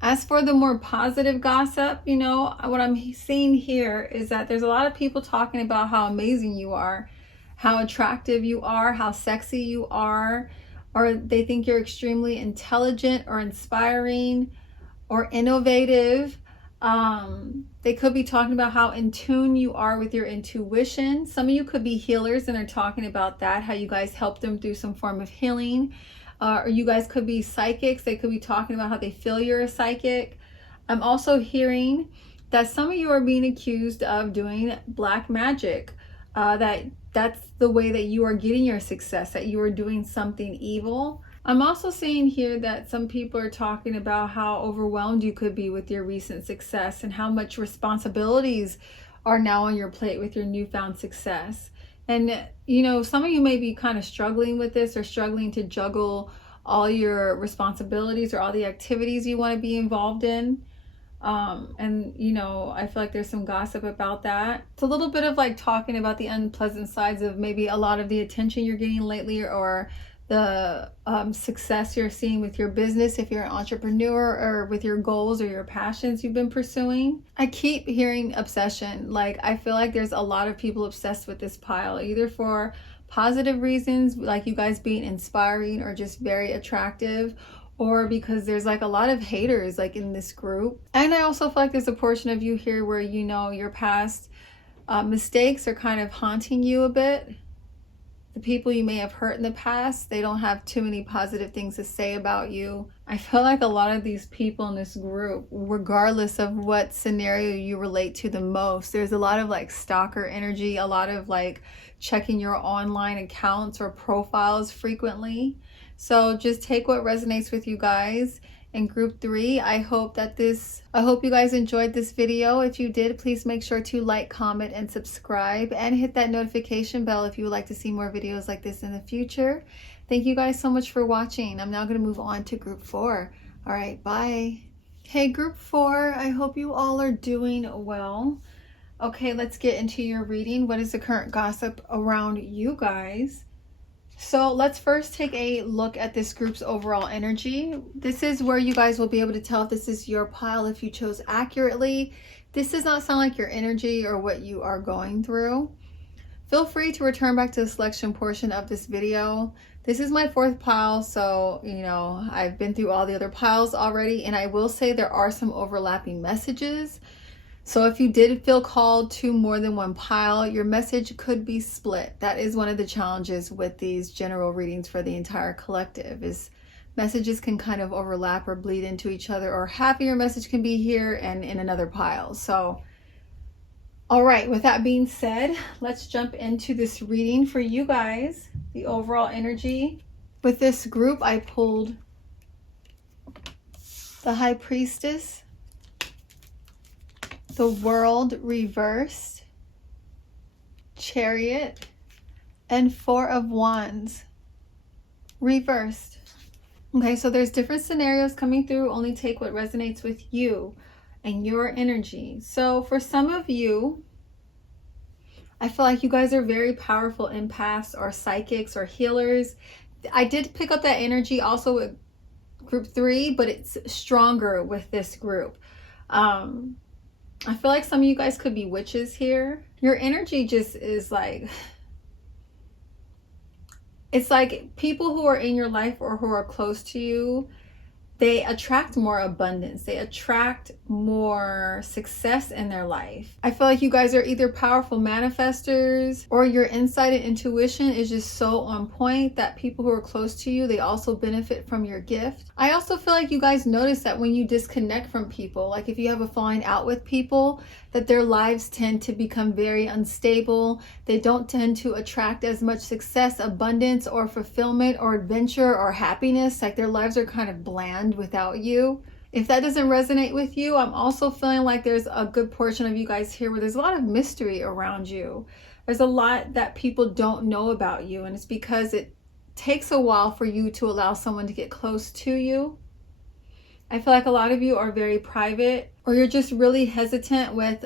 As for the more positive gossip, what I'm seeing here is that there's a lot of people talking about how amazing you are, how attractive you are, how sexy you are, or they think you're extremely intelligent or inspiring or innovative. They could be talking about how in tune you are with your intuition. Some of you could be healers and are talking about that, how you guys help them through some form of healing. Or you guys could be psychics. They could be talking about how they feel you're a psychic. I'm also hearing that some of you are being accused of doing black magic. That's the way that you are getting your success, that you are doing something evil. I'm also seeing here that some people are talking about how overwhelmed you could be with your recent success, and how much responsibilities are now on your plate with your newfound success. And, some of you may be kind of struggling with this, or struggling to juggle all your responsibilities or all the activities you want to be involved in. I feel like there's some gossip about that. It's a little bit of like talking about the unpleasant sides of maybe a lot of the attention you're getting lately, or the success you're seeing with your business if you're an entrepreneur, or with your goals or your passions you've been pursuing. I keep hearing obsession. Like, I feel like there's a lot of people obsessed with this pile, either for positive reasons, like you guys being inspiring or just very attractive, or because there's like a lot of haters like in this group. And I also feel like there's a portion of you here where your past mistakes are kind of haunting you a bit. The people you may have hurt in the past, they don't have too many positive things to say about you. I feel like a lot of these people in this group, regardless of what scenario you relate to the most, there's a lot of like stalker energy, a lot of like checking your online accounts or profiles frequently. So just take what resonates with you guys. In group 3, I hope you guys enjoyed this video. If you did, please make sure to like, comment, and subscribe, and hit that notification bell if you would like to see more videos like this in the future. Thank you guys so much for watching. I'm now going to move on to group 4. All right, bye. Hey, group 4, I hope you all are doing well. Okay, let's get into your reading. What is the current gossip around you guys? So let's first take a look at this group's overall energy. This is where you guys will be able to tell if this is your pile if you chose accurately. This does not sound like your energy or what you are going through. Feel free to return back to the selection portion of this video. This is my 4th pile, so I've been through all the other piles already, and I will say there are some overlapping messages. So if you did feel called to more than one pile, your message could be split. That is one of the challenges with these general readings for the entire collective, is messages can kind of overlap or bleed into each other, or half of your message can be here and in another pile. So, all right, with that being said, let's jump into this reading for you guys, the overall energy. With this group, I pulled the High Priestess, the World reversed, Chariot, and 4 of Wands reversed. Okay, so there's different scenarios coming through. Only take what resonates with you and your energy. So for some of you, I feel like you guys are very powerful empaths or psychics or healers. I did pick up that energy also with group 3, but it's stronger with this group. I feel like some of you guys could be witches here. Your energy just is like, it's like people who are in your life or who are close to you, they attract more abundance. They attract more success in their life. I feel like you guys are either powerful manifestors, or your insight and intuition is just so on point that people who are close to you, they also benefit from your gift. I also feel like you guys notice that when you disconnect from people, like if you have a falling out with people, that their lives tend to become very unstable. They don't tend to attract as much success, abundance, or fulfillment, or adventure, or happiness. Like their lives are kind of bland without you. If that doesn't resonate with you, I'm also feeling like there's a good portion of you guys here where there's a lot of mystery around you. There's a lot that people don't know about you, and it's because it takes a while for you to allow someone to get close to you. I feel like a lot of you are very private, or you're just really hesitant with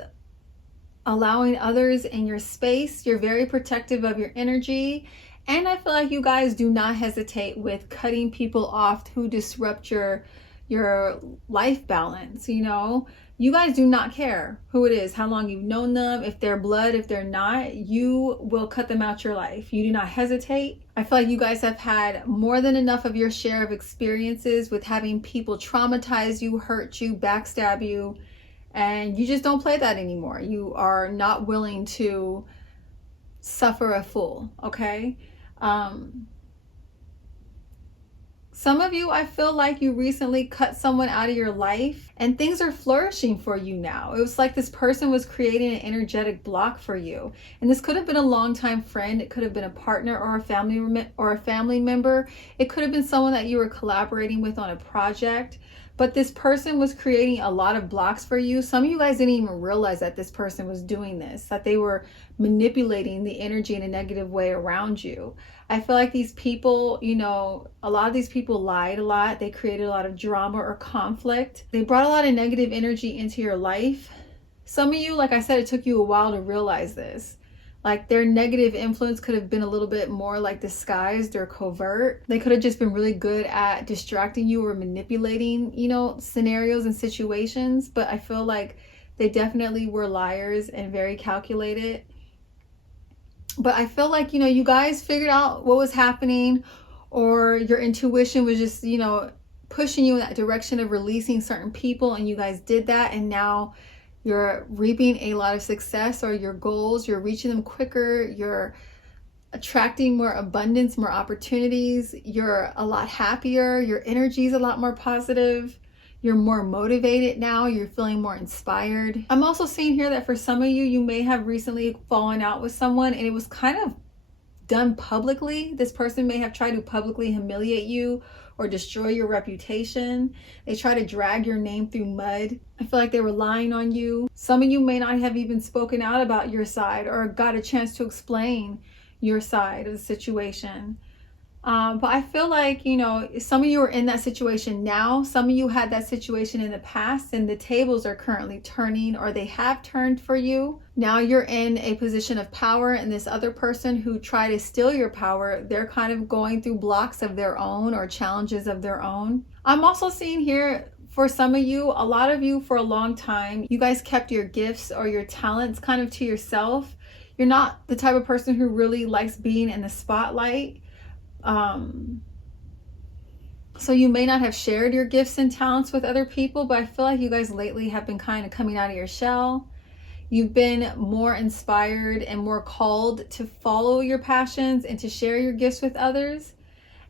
allowing others in your space. You're very protective of your energy. And I feel like you guys do not hesitate with cutting people off who disrupt your life balance. You guys do not care who it is, how long you've known them, if they're blood, if they're not, you will cut them out your life. You do not hesitate. I feel like you guys have had more than enough of your share of experiences with having people traumatize you, hurt you, backstab you, and you just don't play that anymore. You are not willing to suffer a fool, okay? Some of you, I feel like you recently cut someone out of your life and things are flourishing for you now. It was like this person was creating an energetic block for you. And this could have been a longtime friend. It could have been a partner or a family member. It could have been someone that you were collaborating with on a project. But this person was creating a lot of blocks for you. Some of you guys didn't even realize that this person was doing this, that they were manipulating the energy in a negative way around you. I feel like these people, a lot of these people lied a lot. They created a lot of drama or conflict. They brought a lot of negative energy into your life. Some of you, like I said, it took you a while to realize this. Like their negative influence could have been a little bit more like disguised or covert. They could have just been really good at distracting you or manipulating, scenarios and situations. But I feel like they definitely were liars and very calculated. But I feel like, you guys figured out what was happening, or your intuition was just, pushing you in that direction of releasing certain people, and you guys did that, and now you're reaping a lot of success, or your goals, you're reaching them quicker, you're attracting more abundance, more opportunities, you're a lot happier, your energy is a lot more positive. You're more motivated now. You're feeling more inspired. I'm also seeing here that for some of you, you may have recently fallen out with someone and it was kind of done publicly. This person may have tried to publicly humiliate you or destroy your reputation. They try to drag your name through mud. I feel like they were lying on you. Some of you may not have even spoken out about your side or got a chance to explain your side of the situation. But I feel like, some of you are in that situation now. Some of you had that situation in the past, and the tables are currently turning, or they have turned for you. Now you're in a position of power, and this other person who tried to steal your power, they're kind of going through blocks of their own or challenges of their own. I'm also seeing here, for some of you, a lot of you, for a long time, you guys kept your gifts or your talents kind of to yourself. You're not the type of person who really likes being in the spotlight. So you may not have shared your gifts and talents with other people, but I feel like you guys lately have been kind of coming out of your shell. You've been more inspired and more called to follow your passions and to share your gifts with others.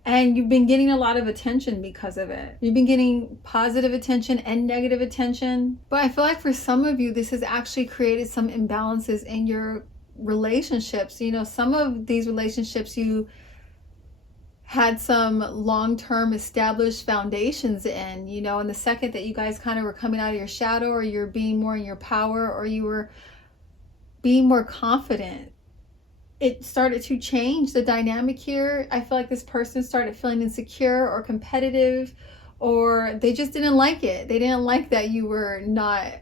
And you've been getting a lot of attention because of it. You've been getting positive attention and negative attention. But I feel like for some of you, this has actually created some imbalances in your relationships. Some of these relationships you had some long-term established foundations in, and the second that you guys kind of were coming out of your shadow, or you're being more in your power, or you were being more confident, it started to change the dynamic here. I feel like this person started feeling insecure or competitive, or they just didn't like it. They didn't like that you were not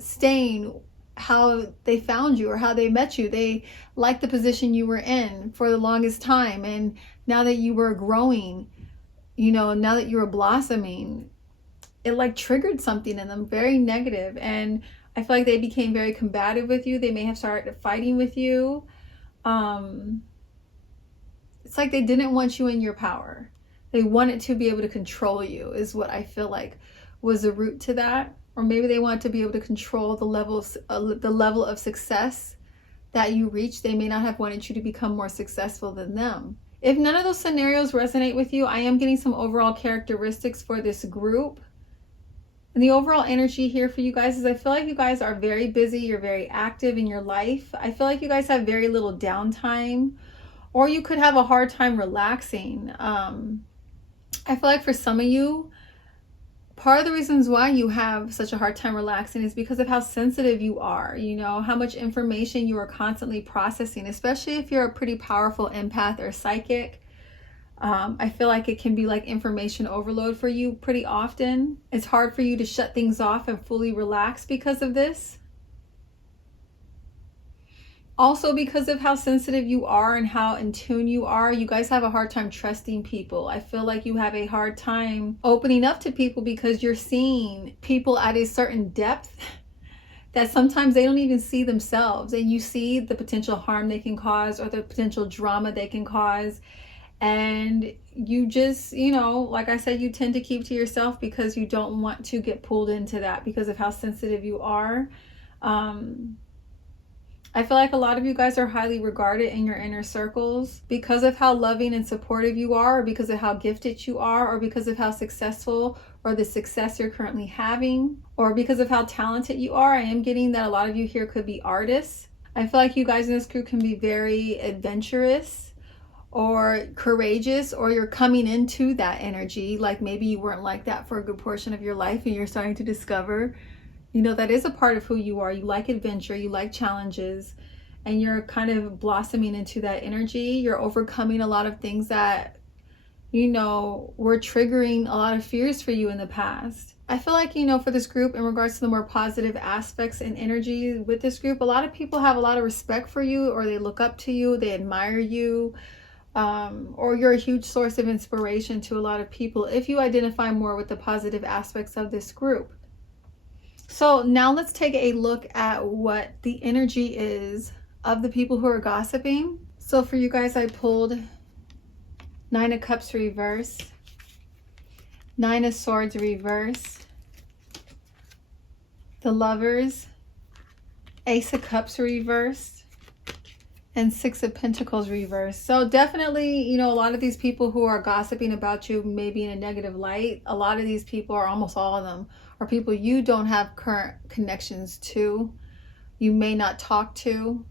staying how they found you or how they met you. They liked the position you were in for the longest time. And now that you were growing, now that you were blossoming, it like triggered something in them very negative. And I feel like they became very combative with you. They may have started fighting with you. It's like they didn't want you in your power. They wanted to be able to control you, is what I feel like was the root to that. Or maybe they want to be able to control the level of success that you reach. They may not have wanted you to become more successful than them. If none of those scenarios resonate with you, I am getting some overall characteristics for this group. And the overall energy here for you guys is I feel like you guys are very busy. You're very active in your life. I feel like you guys have very little downtime, or you could have a hard time relaxing. I feel like for some of you, part of the reasons why you have such a hard time relaxing is because of how sensitive you are, how much information you are constantly processing, especially if you're a pretty powerful empath or psychic. I feel like it can be like information overload for you pretty often. It's hard for you to shut things off and fully relax because of this. Also, because of how sensitive you are and how in tune you are, you guys have a hard time trusting people. I feel like you have a hard time opening up to people because you're seeing people at a certain depth that sometimes they don't even see themselves. And you see the potential harm they can cause or the potential drama they can cause. And you just, like I said, you tend to keep to yourself because you don't want to get pulled into that because of how sensitive you are. I feel like a lot of you guys are highly regarded in your inner circles because of how loving and supportive you are, or because of how gifted you are, or because of how successful or the success you're currently having, or because of how talented you are. I am getting that a lot of you here could be artists. I feel like you guys in this group can be very adventurous or courageous, or you're coming into that energy. Like maybe you weren't like that for a good portion of your life and you're starting to discover that is a part of who you are. You like adventure, you like challenges, and you're kind of blossoming into that energy. You're overcoming a lot of things that, were triggering a lot of fears for you in the past. I feel like, for this group, in regards to the more positive aspects and energy with this group, a lot of people have a lot of respect for you, or they look up to you, they admire you, or you're a huge source of inspiration to a lot of people if you identify more with the positive aspects of this group. So now let's take a look at what the energy is of the people who are gossiping. So for you guys, I pulled 9 of Cups reversed, 9 of Swords reversed, the Lovers, Ace of Cups reversed, and 6 of Pentacles reversed. So definitely, a lot of these people who are gossiping about you may be in a negative light. A lot of these people, or almost all of them, are people you don't have current connections to, you may not talk to,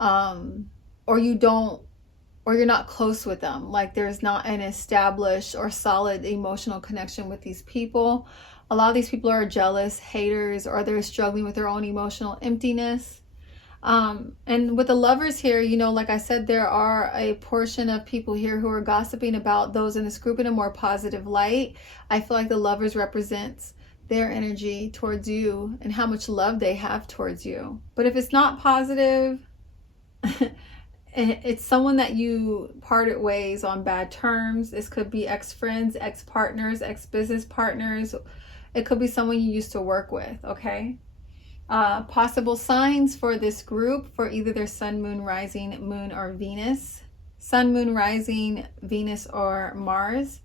or you're not close with them. Like there's not an established or solid emotional connection with these people. A lot of these people are jealous, haters, or they're struggling with their own emotional emptiness. And with the lovers here, you know, like I said, there are a portion of people here who are gossiping about those in this group in a more positive light. I feel like the lovers represents their energy towards you and how much love they have towards you. But if it's not positive, it's someone that you parted ways on bad terms. This could be ex-friends, ex-partners, ex-business partners. It could be someone you used to work with, okay? Possible signs for this group for either their sun, moon, rising, moon, or Venus. Sun, moon, rising, Venus, or Mars.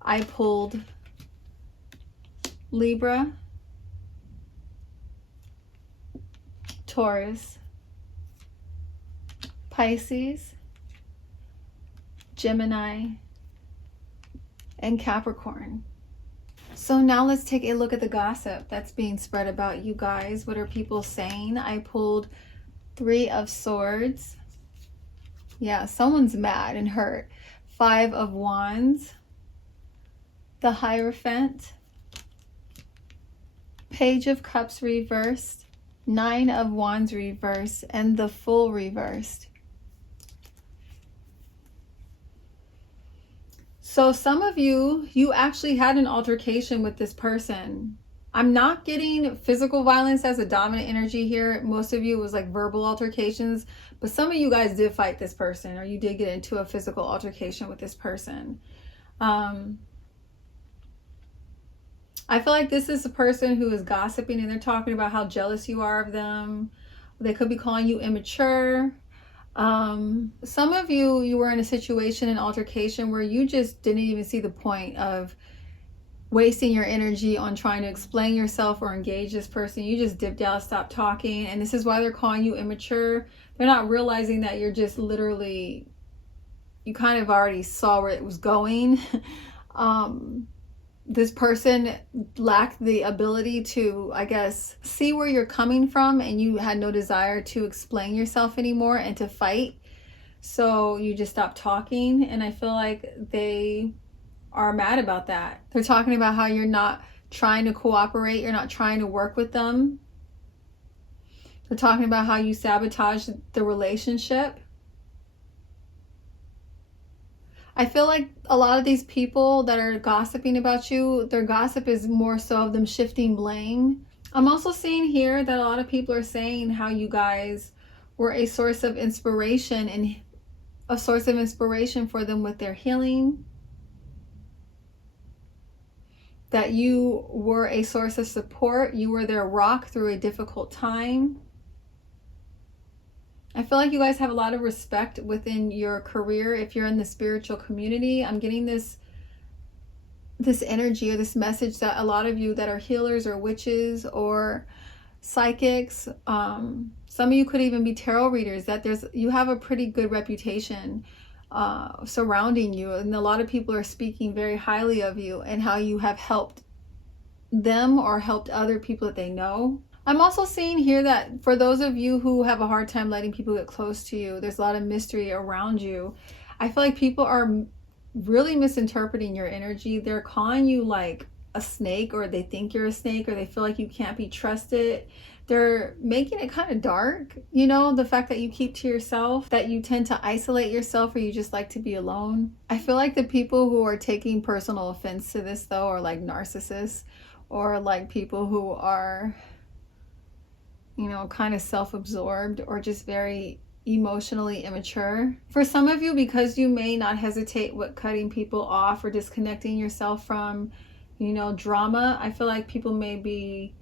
I pulled Libra, Taurus, Pisces, Gemini, and Capricorn. So now let's take a look at the gossip that's being spread about you guys. What are people saying? I pulled 3 of Swords. Yeah, someone's mad and hurt. 5 of Wands. The Hierophant. Page of Cups reversed. 9 of Wands reversed. And the Fool reversed. So some of you actually had an altercation with this person. I'm not getting physical violence as a dominant energy here. Most of you was like verbal altercations, but some of you guys did fight this person, or you did get into a physical altercation with this person. I feel like this is a person who is gossiping and they're talking about how jealous you are of them. They could be calling you immature. Some of you were in a situation, an altercation, where you just didn't even see the point of wasting your energy on trying to explain yourself or engage this person. You just dipped out, stopped talking, and this is why they're calling you immature. They're not realizing that you're just literally, you kind of already saw where it was going. This person lacked the ability to, I guess, see where you're coming from, and you had no desire to explain yourself anymore and to fight. So you just stopped talking, and I feel like they are mad about that. They're talking about how you're not trying to cooperate, you're not trying to work with them. They're talking about how you sabotage the relationship. I feel like a lot of these people that are gossiping about you, their gossip is more so of them shifting blame. I'm also seeing here that a lot of people are saying how you guys were a source of inspiration and a source of inspiration for them with their healing. That you were a source of support. You were their rock through a difficult time. I feel like you guys have a lot of respect within your career. If you're in the spiritual community, I'm getting this energy or this message that a lot of you that are healers or witches or psychics, some of you could even be tarot readers, that you have a pretty good reputation surrounding you, and a lot of people are speaking very highly of you and how you have helped them or helped other people that they know. I'm also seeing here that for those of you who have a hard time letting people get close to you, there's a lot of mystery around you. I feel like people are really misinterpreting your energy. They're calling you like a snake, or they think you're a snake, or they feel like you can't be trusted. They're making it kind of dark, you know, the fact that you keep to yourself, that you tend to isolate yourself, or you just like to be alone. I feel like the people who are taking personal offense to this though are like narcissists, or like people who are, you know, kind of self-absorbed or just very emotionally immature. For some of you, because you may not hesitate with cutting people off or disconnecting yourself from, you know, drama, I feel like people may be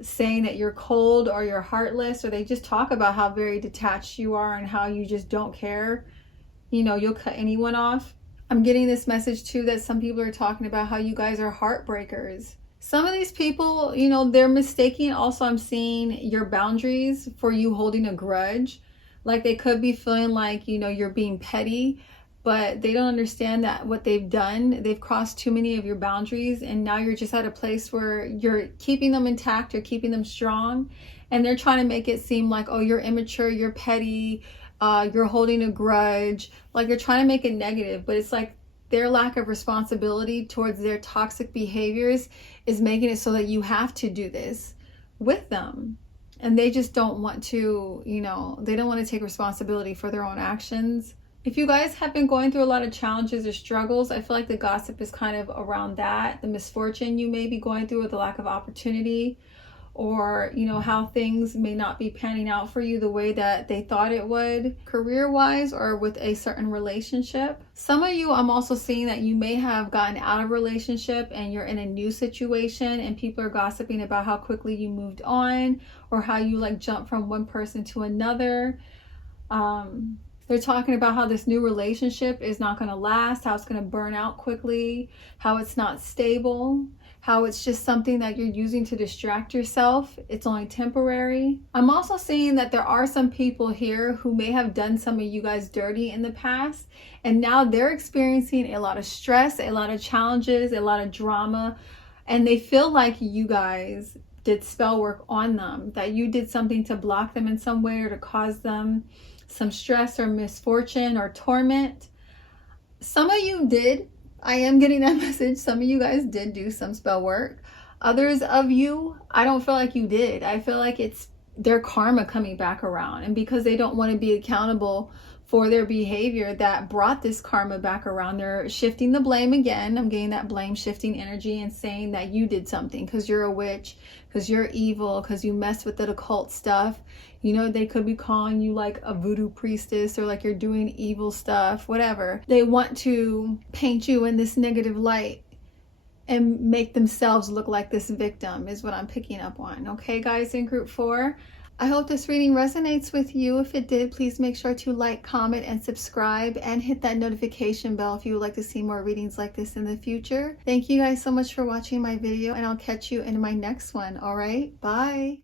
saying that you're cold or you're heartless, or they just talk about how very detached you are and how you just don't care. You know, you'll cut anyone off. I'm getting this message too that some people are talking about how you guys are heartbreakers. Some of these people, you know, they're mistaking also, I'm seeing your boundaries for you holding a grudge. Like they could be feeling like, you know, you're being petty, but they don't understand that what they've done, they've crossed too many of your boundaries, and now you're just at a place where you're keeping them intact, you're keeping them strong, and they're trying to make it seem like, oh, you're immature, you're petty, you're holding a grudge. Like they're trying to make it negative, but it's like their lack of responsibility towards their toxic behaviors is making it so that you have to do this with them. and they just don't want to, they don't want to take responsibility for their own actions. If you guys have been going through a lot of challenges or struggles, I feel like the gossip is kind of around that, the misfortune you may be going through, or the lack of opportunity, or how things may not be panning out for you the way that they thought it would, career-wise or with a certain relationship. Some of you, I'm also seeing that you may have gotten out of a relationship and you're in a new situation, and people are gossiping about how quickly you moved on, or how you like jumped from one person to another. They're talking about how this new relationship is not going to last, how it's going to burn out quickly, how it's not stable, how it's just something that you're using to distract yourself. It's only temporary. I'm also seeing that there are some people here who may have done some of you guys dirty in the past, and now they're experiencing a lot of stress, a lot of challenges, a lot of drama, and they feel like you guys did spell work on them, that you did something to block them in some way or to cause them some stress or misfortune or torment. Some of you did. I am getting that message. Some of you guys did do some spell work. Others of you, I don't feel like you did. I feel like it's their karma coming back around. And because they don't want to be accountable for their behavior that brought this karma back around, they're shifting the blame again. I'm getting that blame shifting energy and saying that you did something because you're a witch, because you're evil, because you messed with the occult stuff. They could be calling you like a voodoo priestess, or like you're doing evil stuff, whatever. They want to paint you in this negative light and make themselves look like this victim, is what I'm picking up on. Okay, guys, in group 4, I hope this reading resonates with you. If it did, please make sure to like, comment, and subscribe, and hit that notification bell if you would like to see more readings like this in the future. Thank you guys so much for watching my video, and I'll catch you in my next one. All right, bye.